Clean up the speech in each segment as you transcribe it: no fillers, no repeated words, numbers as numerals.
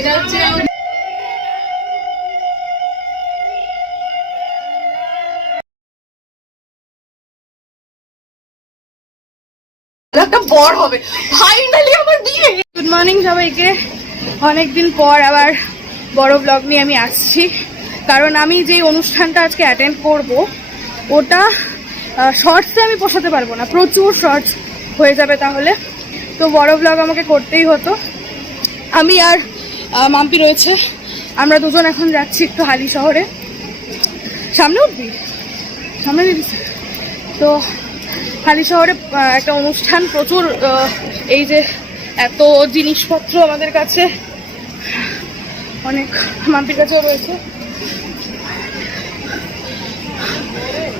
এটা হচ্ছে একটা বড় হবে ফাইনালি আমার বিয়ে। গুড মর্নিং সবাইকে, অনেকদিন পর আবার বড় ব্লগ নিয়ে আমি আসছি, কারণ আমি যে অনুষ্ঠানটা আজকে অ্যাটেন্ড করব ওটা শর্টসে আমি পোষাতে পারবো না, প্রচুর শর্টস হয়ে যাবে তাহলে, তো বড় ব্লগ আমাকে করতেই হতো। আমি আর মাম্পি রয়েছে, আমরা দুজন এখন যাচ্ছি একটু হালি শহরে। সামনে উঠবি, সামনে দিচ্ছি তো হালি শহরে একটা অনুষ্ঠান, প্রচুর এই যে এত জিনিসপত্র আমাদের কাছে, অনেক মাম্পির কাছেও রয়েছে।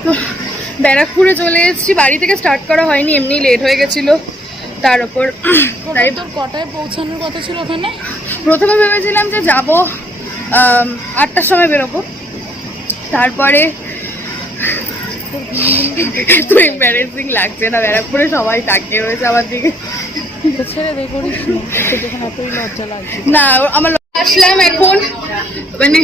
তো ব্যারাকপুরে চলে এসেছি, বাড়ি থেকে স্টার্ট করা হয়নি, এমনি লেট হয়ে গেছিলো। তার উপর তোর কটায় পৌঁছানোর কথা ছিল ওখানে? প্রথমে ভেবেছিলাম যে যাব 8টার সময় বেরোবো, তারপরে তো এম্বারেসিং লাগছে না, ব্যারাকপুরে সবাই তাকিয়ে রয়েছে আমার দিকে। ছেড়ে দে, করিস না, এতই লজ্জা লাগছে না। আমার আসলাম এখন, মানে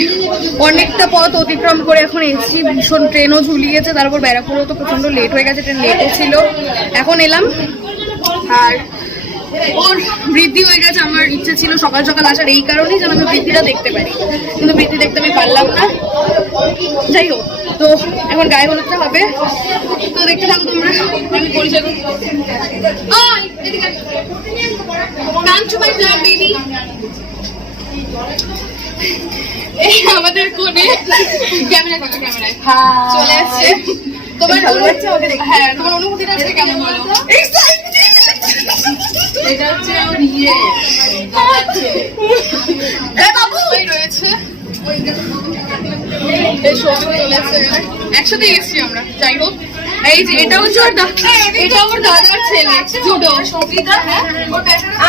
অনেকটা পথ অতিক্রম করে এখন এসেছি, ভীষণ ট্রেনও ঝুলিয়েছে, তারপর ব্যারাকপুরেও তো প্রচন্ড লেট হয়ে গেছে, ট্রেন লেটও ছিল, এখন এলাম। আর ওর বৃদ্ধি হয়ে গেছে, আমার ইচ্ছে ছিল সকাল সকাল আসার এই কারণেই যেন আমি বৃদ্ধিটা দেখতে পারি, কিন্তু বৃদ্ধি দেখতে আমি পারলাম না। যাই হোক, তো এখন গায়ে হলুদটা হবে, তো দেখতে থাকো তোমরা। আমি পরিচয় এই আমাদের কোণে ক্যামেরায় চলে আসছে। তোমার ভালো লাগছে ওকে দেখে? হ্যাঁ, তোমার অনুভূতিটা আজকে কেমন বলো? এটা হচ্ছে আমার ইয়ে বাবু রয়েছে, একসাথে এসছি আমরা। যাই হোক, এই যে এটা হচ্ছে ওর এটা ওর দাদার ছেলে জুডো।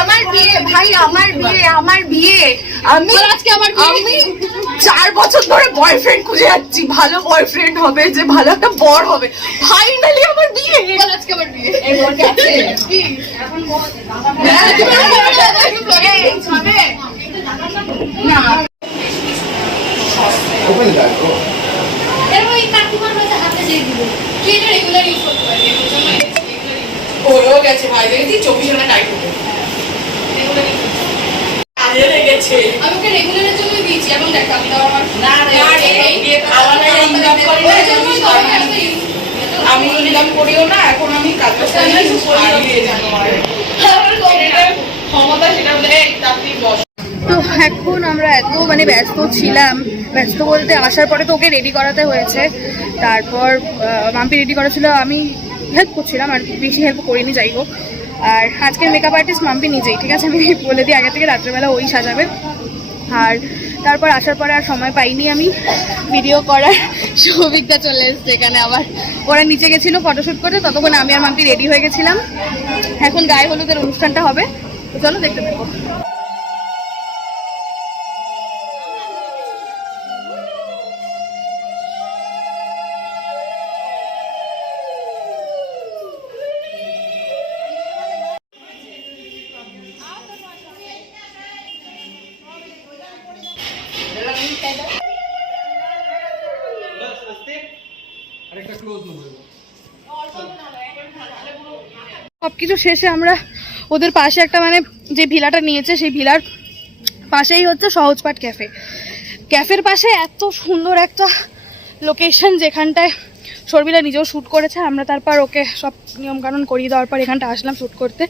আমার বিয়ে ভাই, আমার বিয়ে, আমার বিয়ে। আমি আজকে আমার আমি 4 বছর ধরে বয়ফ্রেন্ড খুঁজে যাচ্ছি, ভালো বয়ফ্রেন্ড হবে, যে ভালো একটা বর হবে। ফাইনালি আমার বিয়ে। আজকে আমার বিয়ে। না হয়েও গেছে ভাই, দেখেছি 24 ঘন্টা টাইট হবে। আমি ওকে রেগুলারের জন্য দিয়েছি, এখন দেখ আমি তো আমার আমি নিলাম করিও না, এখন আমি কাজ ক্ষমতা সেটা বস। তো এখন আমরা এত মানে ব্যস্ত ছিলাম, ব্যস্ত বলতে আসার পরে তো ওকে রেডি করাতে হয়েছে, তারপর মাম্পি রেডি করা ছিল, আমি হেল্প করছিলাম, আর বেশি হেল্প করিনি। যাই হোক, আর আজকের মেকআপ আর্টিস্ট মাম্পি নিজেই, ঠিক আছে, আমি বলে দিই আগে থেকে, রাত্রেবেলা ওই সাজাবে। আর তারপর আসার পরে আর সময় পাইনি আমি ভিডিও করার। সৌভিকটা চলে এসছে এখানে, আবার ওরা নিচে গেছিলো ফটোশ্যুট করতে, ততক্ষণ আমি আর মাম্পি রেডি হয়ে গেছিলাম। এখন গায়ে হলুদের অনুষ্ঠানটা হবে, তো চলো দেখতে থাকো। সবকিছু শেষে আমরা ওদের পাশে একটা মানে যে ভিলাটা নিয়েছে সেই ভিলার পাশেই হচ্ছে সহজপাঠ ক্যাফে। ক্যাফের পাশে এত সুন্দর একটা লোকেশন, যেখানটায় শর্মিলা নিজেও শ্যুট করেছে। আমরা তারপর ওকে সব নিয়মকানুন করিয়ে দেওয়ার পর এখানটা আসলাম শ্যুট করতে।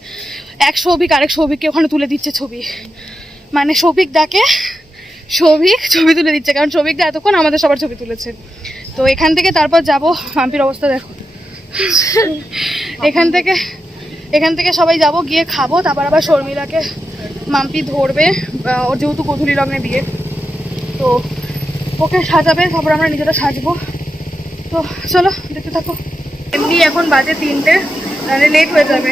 এক সৌভিক আরেক সৌভিককে ওখানে তুলে দিচ্ছে ছবি, মানে সৌভিক ডাকে সৌভিক ছবি তুলে দিচ্ছে, কারণ সৌভিকদা এতক্ষণ আমাদের সবার ছবি তুলেছে। তো এখান থেকে তারপর যাব, মাম্পির অবস্থা দেখো, এখান থেকে সবাই যাব, গিয়ে খাবো, তারপর আবার শর্মিলাকে মাম্পি ধরবে, ওর যেহেতু গোধূলি লগ্নে বিয়ে, তো ওকে সাজাবে, তারপর আমরা নিজেরা সাজবো। তো চলো দেখতে থাকো। এমনি এখন বাজে 3টে, তাহলে লেট হয়ে যাবে,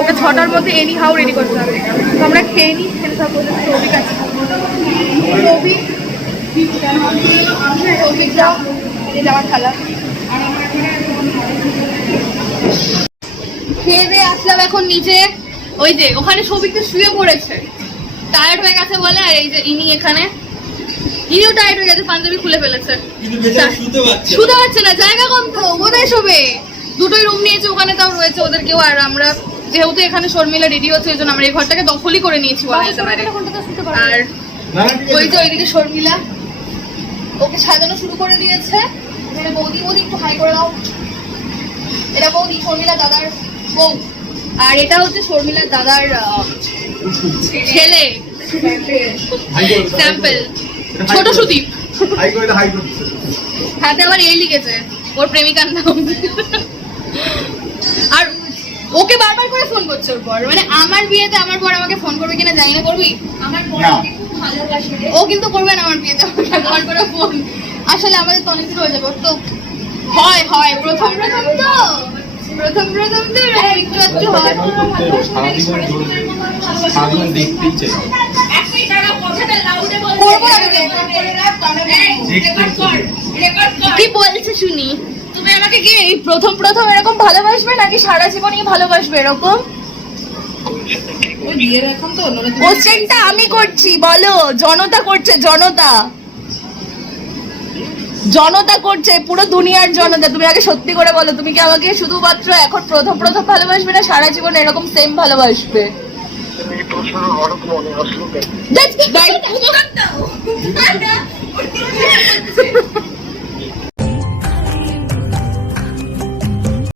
ওকে 6টার মধ্যে এনি হাউ রেডি করতে হবে। তো আমরা খেয়ে নিই, খেতে থাকবো। সৌভিক আছে, সৌভিক যাও, এই যাওয়ার খেলা। খেয়ে দিয়ে আসলাম এখন নিচে, ওই যে ওখানে সৌভিকটা শুয়ে পড়েছে, টায়ার্ড হয়ে গেছে বলে, আর এই যে ইনি এখানে, ইনিও টায়ার্ড হয়ে গেছে, পাঞ্জাবি খুলে ফেলেছে, শুতে পারছে না, জায়গা কম তো, বোধহয় শোবে। দুটোই রুম নিয়েছে, ওখানে তাও রয়েছে ওদের কেউ, আর আমরা যেহেতু এখানে শর্মিলা রেডি হচ্ছে, এই জন্য আমরা এই ঘরটাকে দখলই করে নিয়েছি বলা যেতে পারে। আর ওই যে ওইদিকে শর্মিলা ওকে সাজানো শুরু করে দিয়েছে। এখানে বৌদি, বৌদি একটু হাই করে দাও। এটা বৌদি, শর্মিলা দাদার বউ, আর এটা হচ্ছে শর্মিলার দাদার ছেলে স্যাম্পল, ছোট সুদীপ। হাতে আবার এই লিখেছে ওর প্রেমিকার নাম। আর ওকে বারবার করে ফোন করছে ওর পর, মানে আমার বিয়েতে আমার পর আমাকে ফোন করবে কিনা জানি না, করবি? আমার পর ও কিন্তু করবে না আমার বিয়েতে আমাকে একবার করে ফোন। আসলে আমাদের তো অনেক কিছু হয়ে যাবে, ওর তো হয় হয় প্রথম প্রথম তো, প্রথম প্রথম তো একটু একটু হয়। কি বলছে শুনি? তুমি আমাকে কি এই প্রথম প্রথম এরকম ভালোবাসবে নাকি সারা জীবনই ভালোবাসবে এরকম? কোশ্চেনটা আমি করছি, বলো। জনতা করছে, জনতা জনতা করছে, পুরো দুনিয়ার জনতা। তুমি আগে সত্যি করে বলো, তুমি কি আমাকে শুধুমাত্র এখন প্রথম প্রথম ভালোবাসবে না সারা জীবন এরকম সেম ভালোবাসবে?